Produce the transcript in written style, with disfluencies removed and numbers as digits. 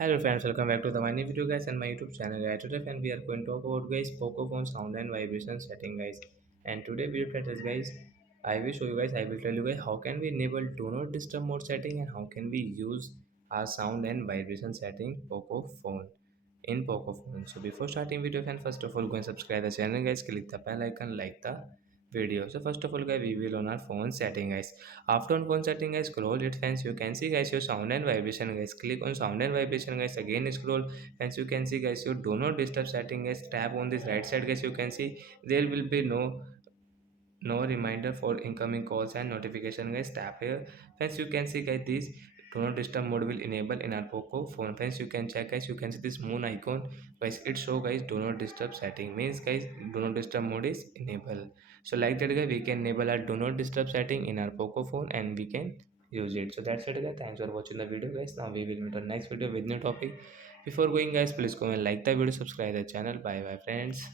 Hello friends, welcome back to the my new video guys and my YouTube channel guys. Today friend we are going to talk about guys Poco phone sound and vibration setting guys. And today video friend is guys, I will show you guys, I will tell you guys how can we enable do not disturb mode setting and how can we use our sound and vibration setting Poco phone in Poco phone. So before starting video friend, first of all go and subscribe the channel guys, click the bell icon, like the video. So first of all guys we will on our phone setting guys. After on phone setting guys, scroll it friends, you can see guys your sound and vibration guys. Click on sound and vibration guys, again scroll friends, you can see guys your do not disturb setting guys. Tap on this right side guys, you can see there will be no reminder for incoming calls and notification guys. Tap here friends, you can see guys this do not disturb mode will enable in our Poco phone friends. You can check guys, you can see this moon icon guys, it show guys do not disturb setting, means guys do not disturb mode is enabled. So like that guys, we can enable our do not disturb setting in our Poco phone and we can use it. So that's it guys, thanks for watching the video guys. Now we will meet on next video with new topic. Before going guys, please go and like the video, subscribe the channel. Bye bye friends.